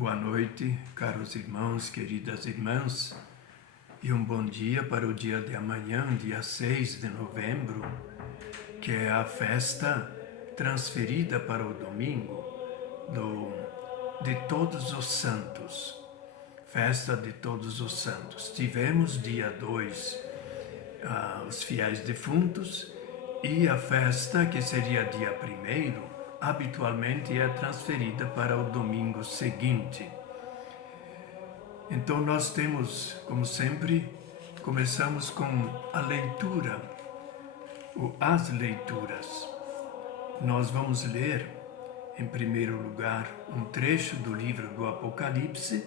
Boa noite, caros irmãos, queridas irmãs, e um bom dia para o dia de amanhã, dia 6 de novembro, que é a festa transferida para o domingo de Todos os Santos. Festa de Todos os Santos. Tivemos dia 2 os fiéis defuntos e a festa, que seria dia 1º, habitualmente é transferida para o domingo seguinte. Então nós temos, como sempre, começamos com a leitura, ou as leituras. Nós vamos ler, em primeiro lugar, um trecho do livro do Apocalipse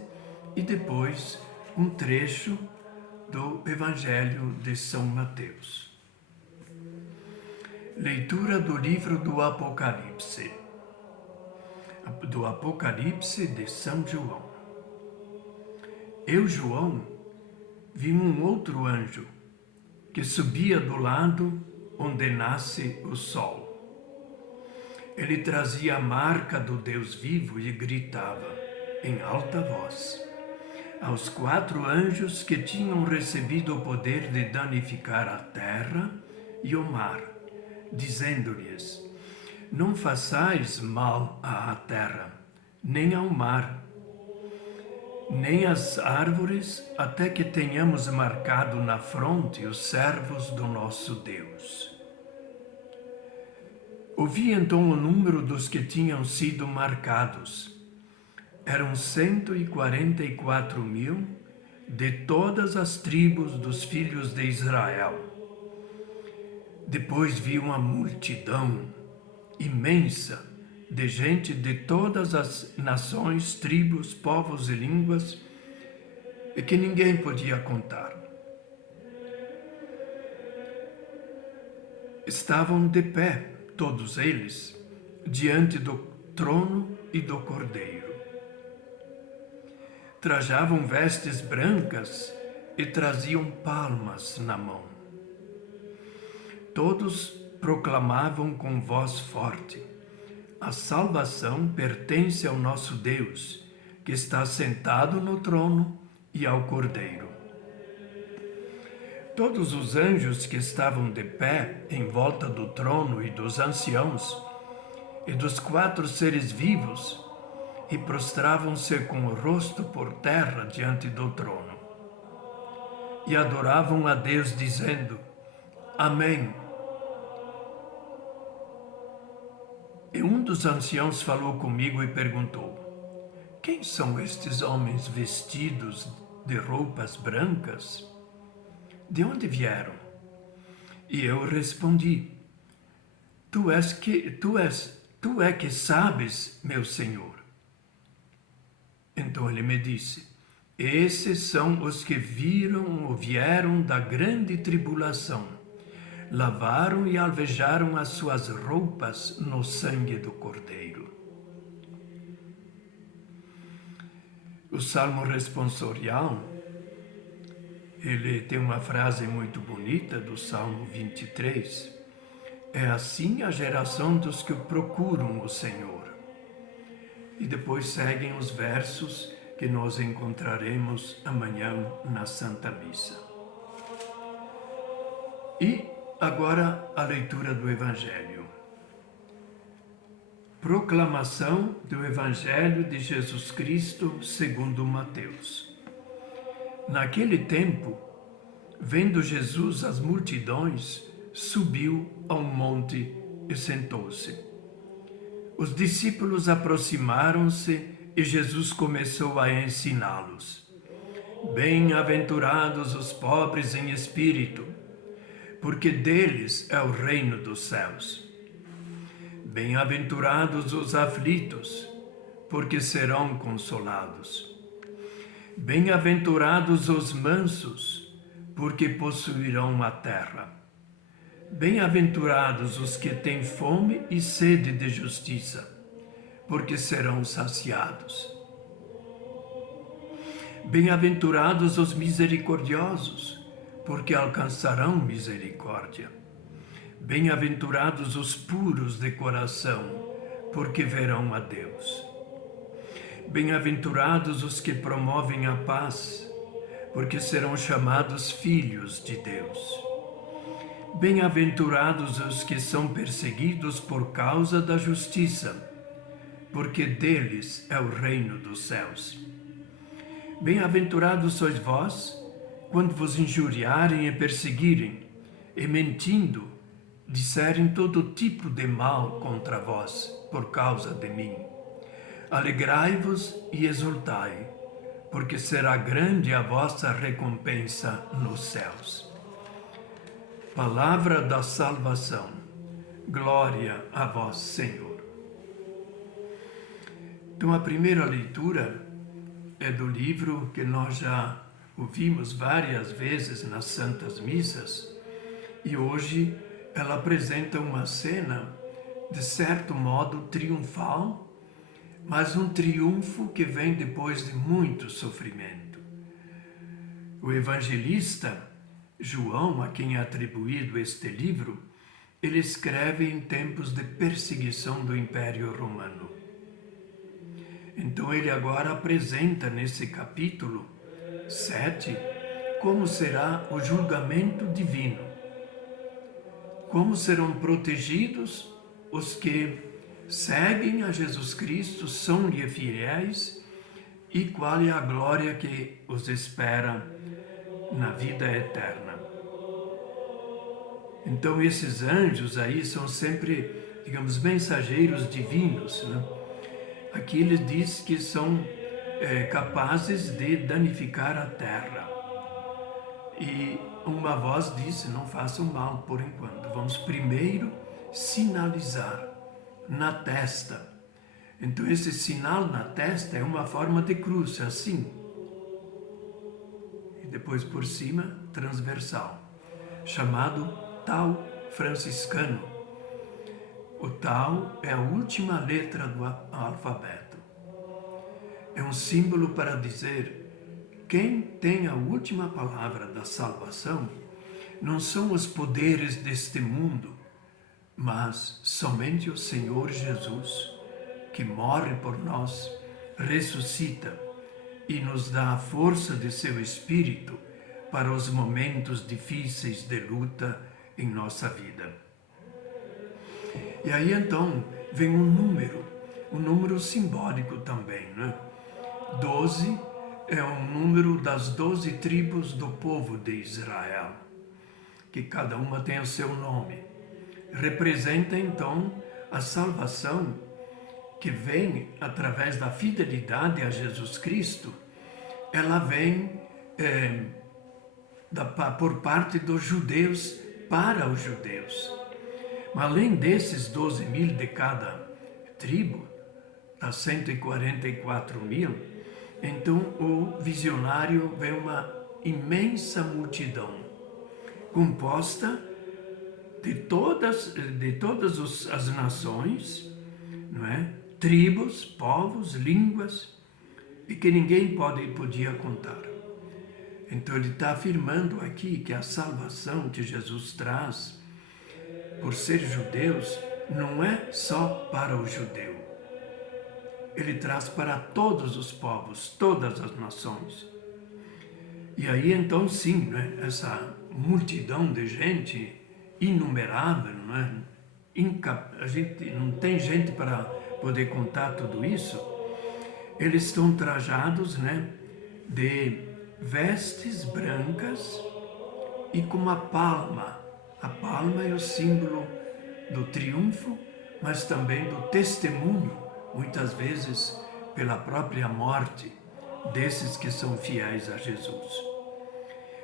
e depois um trecho do Evangelho de São Mateus. Leitura do livro do Apocalipse de São João. Eu, João, vi um outro anjo que subia do lado onde nasce o sol. Ele trazia a marca do Deus vivo e gritava, em alta voz, aos 4 anjos que tinham recebido o poder de danificar a terra e o mar, dizendo-lhes, não façais mal à terra, nem ao mar, nem às árvores, até que tenhamos marcado na fronte os servos do nosso Deus. Ouvi então o número dos que tinham sido marcados. Eram 144.000 de todas as tribos dos filhos de Israel. Depois vi uma multidão imensa de gente de todas as nações, tribos, povos e línguas, e que ninguém podia contar. Estavam de pé, todos eles, diante do trono e do Cordeiro. Trajavam vestes brancas e traziam palmas na mão. Todos proclamavam com voz forte, a salvação pertence ao nosso Deus, que está sentado no trono e ao Cordeiro. Todos os anjos que estavam de pé em volta do trono e dos anciãos e dos 4 seres vivos e prostravam-se com o rosto por terra diante do trono e adoravam a Deus dizendo, Amém. E um dos anciãos falou comigo e perguntou, quem são estes homens vestidos de roupas brancas? De onde vieram? E eu respondi, Tu é que sabes, meu Senhor. Então ele me disse, esses são os que viram ou vieram da grande tribulação, lavaram e alvejaram as suas roupas no sangue do Cordeiro. O Salmo responsorial, ele tem uma frase muito bonita do Salmo 23. É assim a geração dos que procuram o Senhor. E depois seguem os versos que nós encontraremos amanhã na Santa Missa. E agora a leitura do Evangelho. Proclamação do Evangelho de Jesus Cristo segundo Mateus. Naquele tempo, vendo Jesus as multidões, subiu a um monte e sentou-se. Os discípulos aproximaram-se e Jesus começou a ensiná-los. Bem-aventurados os pobres em espírito, porque deles é o reino dos céus. Bem-aventurados os aflitos, porque serão consolados. Bem-aventurados os mansos, porque possuirão a terra. Bem-aventurados os que têm fome e sede de justiça, porque serão saciados. Bem-aventurados os misericordiosos, porque alcançarão misericórdia. Bem-aventurados os puros de coração, porque verão a Deus. Bem-aventurados os que promovem a paz, porque serão chamados filhos de Deus. Bem-aventurados os que são perseguidos por causa da justiça, porque deles é o reino dos céus. Bem-aventurados sois vós, quando vos injuriarem e perseguirem, e mentindo, disserem todo tipo de mal contra vós, por causa de mim. Alegrai-vos e exultai, porque será grande a vossa recompensa nos céus. Palavra da salvação. Glória a vós, Senhor. Então, a primeira leitura é do livro que nós já ouvimos várias vezes nas Santas Missas, e hoje ela apresenta uma cena, de certo modo, triunfal, mas um triunfo que vem depois de muito sofrimento. O evangelista João, a quem é atribuído este livro, ele escreve em tempos de perseguição do Império Romano. Então ele agora apresenta nesse capítulo 7 como será o julgamento divino. Como serão protegidos os que seguem a Jesus Cristo, são-lhe fiéis, e qual é a glória que os espera na vida eterna. Então esses anjos aí são sempre, digamos, mensageiros divinos, né? Aqui ele diz que são capazes de danificar a terra. E uma voz disse, não façam mal por enquanto, vamos primeiro sinalizar na testa. Então esse sinal na testa é uma forma de cruz, assim. E depois por cima, transversal, chamado tau franciscano. O tau é a última letra do alfabeto. É um símbolo para dizer: quem tem a última palavra da salvação não são os poderes deste mundo, mas somente o Senhor Jesus, que morre por nós, ressuscita e nos dá a força de seu Espírito para os momentos difíceis de luta em nossa vida. E aí então vem um número simbólico também, né? 12 é o número das 12 tribos do povo de Israel, que cada uma tem o seu nome. Representa então a salvação que vem através da fidelidade a Jesus Cristo. Ela vem por parte dos judeus para os judeus. Mas além desses 12.000 de cada tribo, das 144.000, então o visionário vê uma imensa multidão, composta de todas as nações, não é? Tribos, povos, línguas, e que ninguém podia contar. Então ele está afirmando aqui que a salvação que Jesus traz, por ser judeus, não é só para o judeu. Ele traz para todos os povos, todas as nações. E aí então sim, né, essa multidão de gente inumerável, não é? A gente não tem gente para poder contar tudo isso. Eles estão trajados, né, de vestes brancas e com uma palma. A palma é o símbolo do triunfo, mas também do testemunho, muitas vezes pela própria morte desses que são fiéis a Jesus.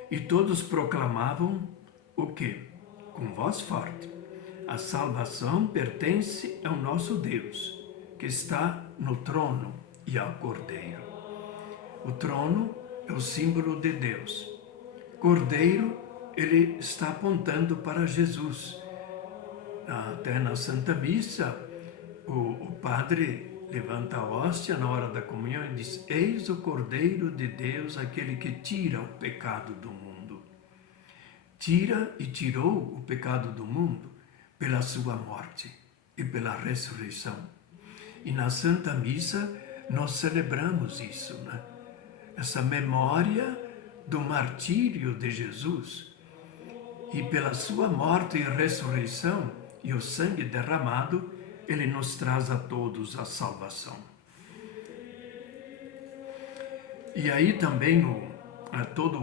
E todos proclamavam o quê? Com voz forte: a salvação pertence ao nosso Deus, que está no trono, e ao Cordeiro. O trono é o símbolo de Deus. Cordeiro, ele está apontando para Jesus. Até na Santa Missa, o padre levanta a hóstia na hora da comunhão e diz: eis o Cordeiro de Deus, aquele que tira o pecado do mundo. Tira e tirou o pecado do mundo pela sua morte e pela ressurreição. E na Santa Missa nós celebramos isso, né? Essa memória do martírio de Jesus. E pela sua morte e ressurreição e o sangue derramado, ele nos traz a todos a salvação. E aí também todo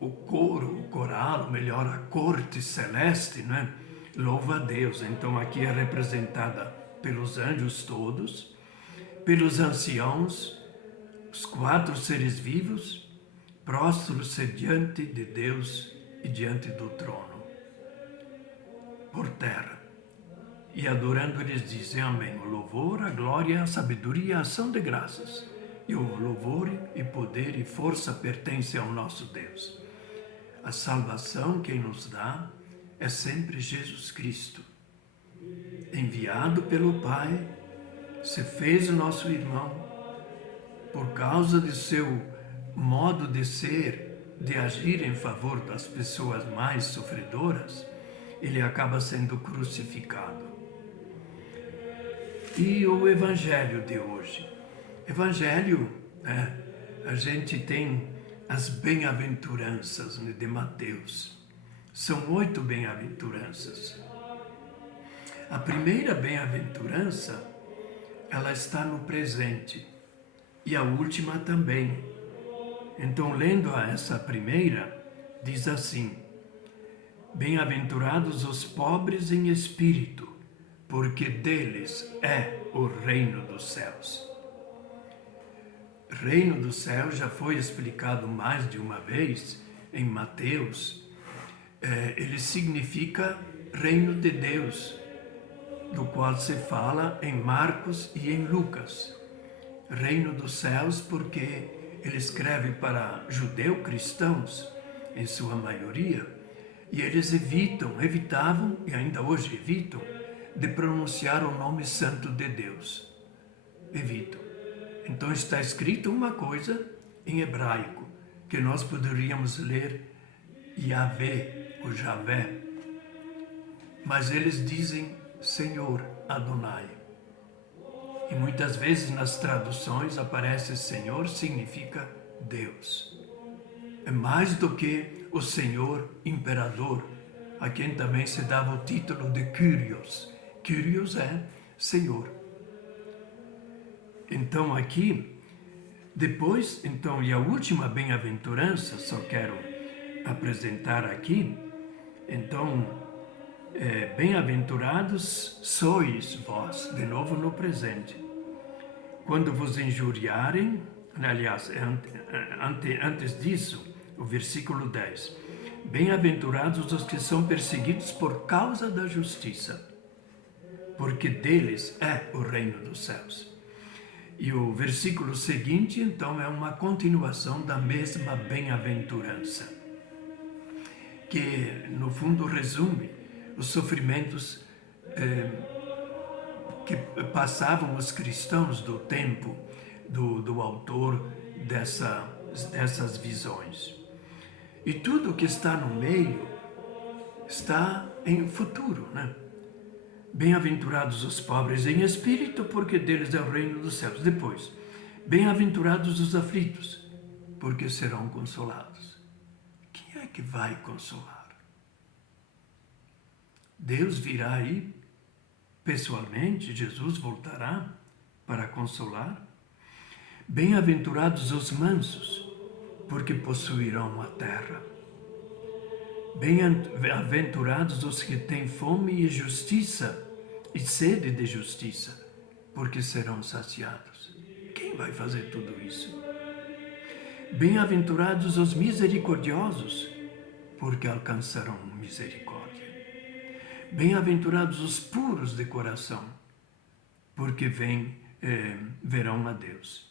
o coro, o coral, melhor, a corte celeste, né? Louva a Deus. Então aqui é representada pelos anjos todos, pelos anciãos, os 4 seres vivos, prostram-se diante de Deus e diante do trono, por terra. E adorando eles dizem amém. O louvor, a glória, a sabedoria, a ação de graças. E o louvor e poder e força pertencem ao nosso Deus. A salvação quem nos dá é sempre Jesus Cristo. Enviado pelo Pai, se fez o nosso irmão, por causa de seu modo de ser, de agir em favor das pessoas mais sofredoras, ele acaba sendo crucificado. E o Evangelho de hoje? Evangelho, a gente tem as bem-aventuranças de Mateus. São 8 bem-aventuranças. A primeira bem-aventurança, ela está no presente. E a última também. Então, lendo essa primeira, diz assim: bem-aventurados os pobres em espírito, porque deles é o reino dos céus. Reino dos céus já foi explicado mais de uma vez em Mateus. Ele significa reino de Deus, do qual se fala em Marcos e em Lucas. Reino dos céus porque ele escreve para judeu-cristãos, em sua maioria, e eles evitavam, e ainda hoje evitam, de pronunciar o nome santo de Deus. Evitam. Então está escrito uma coisa em hebraico, que nós poderíamos ler Yahvé, ou Javé, mas eles dizem Senhor Adonai. E muitas vezes nas traduções aparece Senhor, significa Deus. É mais do que o Senhor Imperador, a quem também se dava o título de Kyrios. Kyrios é Senhor. Então aqui, depois, então, e a última bem-aventurança, só quero apresentar aqui, então, bem-aventurados sois vós, de novo no presente, quando vos injuriarem, aliás, antes disso, o versículo 10, bem-aventurados os que são perseguidos por causa da justiça, porque deles é o reino dos céus. E o versículo seguinte, então, é uma continuação da mesma bem-aventurança, que, no fundo, resume os sofrimentos que passavam os cristãos do tempo do autor dessas visões. E tudo que está no meio está em futuro, né? Bem-aventurados os pobres em espírito, porque deles é o reino dos céus. Depois, bem-aventurados os aflitos, porque serão consolados. Quem é que vai consolar? Deus virá aí, pessoalmente, Jesus voltará para consolar. Bem-aventurados os mansos, porque possuirão a terra. Bem-aventurados os que têm fome e justiça, e sede de justiça, porque serão saciados. Quem vai fazer tudo isso? Bem-aventurados os misericordiosos, porque alcançarão misericórdia. Bem-aventurados os puros de coração, porque verão a Deus.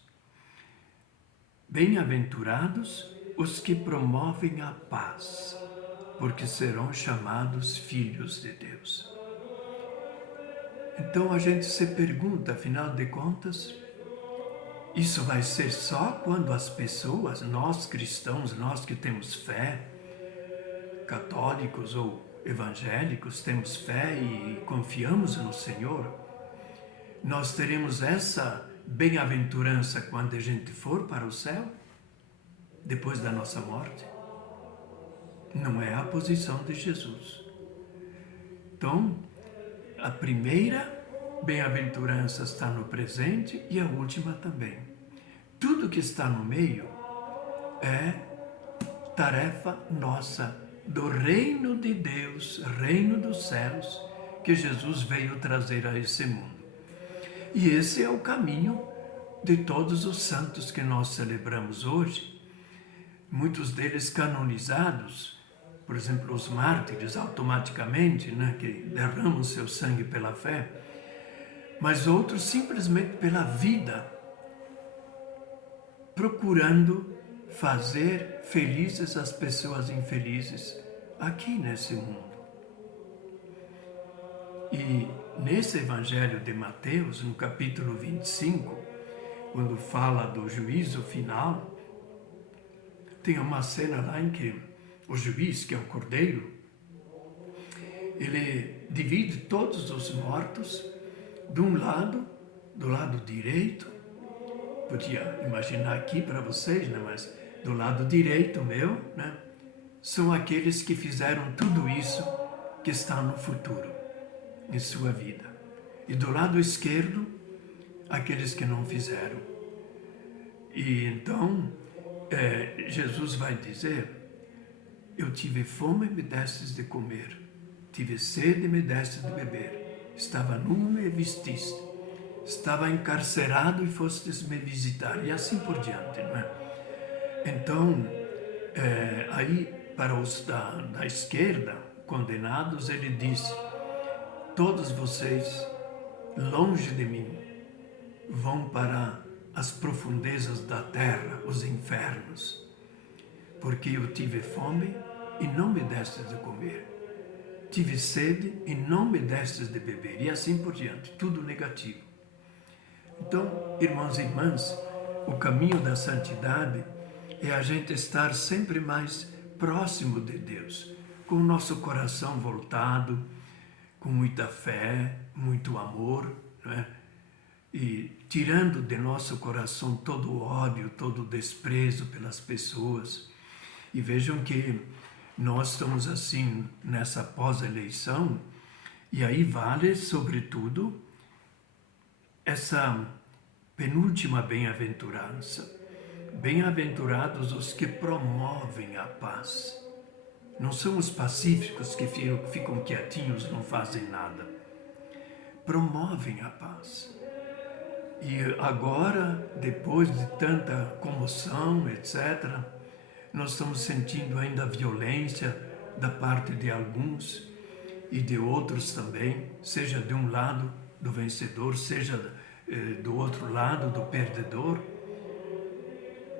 Bem-aventurados os que promovem a paz, porque serão chamados filhos de Deus. Então a gente se pergunta, afinal de contas, isso vai ser só quando as pessoas, nós cristãos, nós que temos fé, católicos ou evangélicos, temos fé e confiamos no Senhor, nós teremos essa bem-aventurança quando a gente for para o céu, depois da nossa morte. Não é a posição de Jesus. Então, a primeira bem-aventurança está no presente e a última também. Tudo que está no meio é tarefa nossa, do reino de Deus, reino dos céus, que Jesus veio trazer a esse mundo. E esse é o caminho de todos os santos que nós celebramos hoje, muitos deles canonizados, por exemplo, os mártires, automaticamente, né, que derramam seu sangue pela fé, mas outros simplesmente pela vida, procurando fazer felizes as pessoas infelizes aqui nesse mundo. E nesse Evangelho de Mateus, no capítulo 25, quando fala do juízo final, tem uma cena lá em que o juiz, que é o cordeiro, ele divide todos os mortos de um lado, do lado direito, podia imaginar aqui para vocês, né? Mas do lado direito meu, né? São aqueles que fizeram tudo isso que está no futuro, em sua vida. E do lado esquerdo, aqueles que não fizeram. E então, Jesus vai dizer: eu tive fome e me destes de comer, tive sede e me destes de beber, estava nu e me vestiste, estava encarcerado e fostes me visitar, e assim por diante, não é? Então, aí para os da esquerda, condenados, ele diz: todos vocês, longe de mim, vão para as profundezas da terra, os infernos, porque eu tive fome e não me destes de comer, tive sede e não me destes de beber, e assim por diante, tudo negativo. Então, irmãos e irmãs, o caminho da santidade é a gente estar sempre mais próximo de Deus, com o nosso coração voltado, com muita fé, muito amor, não é? E tirando de nosso coração todo o ódio, todo o desprezo pelas pessoas. E vejam que nós estamos assim nessa pós-eleição, e aí vale, sobretudo, essa penúltima bem-aventurança. Bem-aventurados os que promovem a paz. Não são os pacíficos que ficam quietinhos, não fazem nada. Promovem a paz. E agora, depois de tanta comoção, etc., nós estamos sentindo ainda a violência da parte de alguns e de outros também, seja de um lado do vencedor, seja do outro lado do perdedor.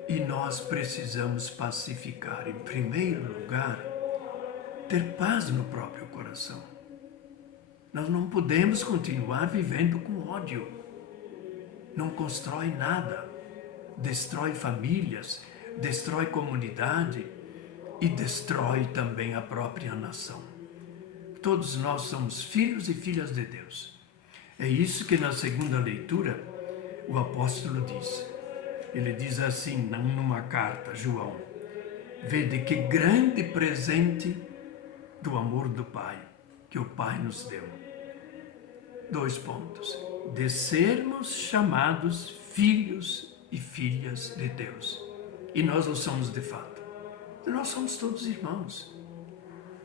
E nós precisamos pacificar, em primeiro lugar, ter paz no próprio coração. Nós não podemos continuar vivendo com ódio. Não constrói nada, destrói famílias, destrói comunidade e destrói também a própria nação. Todos nós somos filhos e filhas de Deus. É isso que na segunda leitura o apóstolo diz. Ele diz assim numa carta, João: vede que grande presente do amor do Pai, que o Pai nos deu. 2 pontos. De sermos chamados filhos e filhas de Deus. E nós o somos de fato. Nós somos todos irmãos.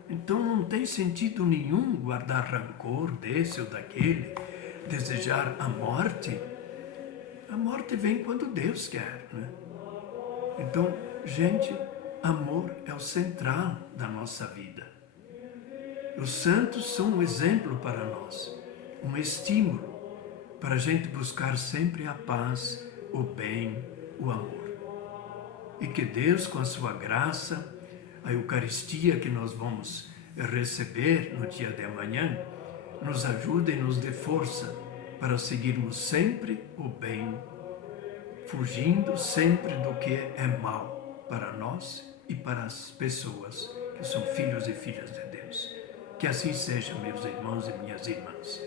Então não tem sentido nenhum guardar rancor desse ou daquele, desejar a morte. A morte vem quando Deus quer, né? Então, gente, amor é o central da nossa vida. Os santos são um exemplo para nós, um estímulo para a gente buscar sempre a paz, o bem, o amor. E que Deus, com a sua graça, a Eucaristia que nós vamos receber no dia de amanhã, nos ajude e nos dê força para seguirmos sempre o bem, fugindo sempre do que é mal para nós e para as pessoas que são filhos e filhas de Deus. Que assim seja, meus irmãos e minhas irmãs.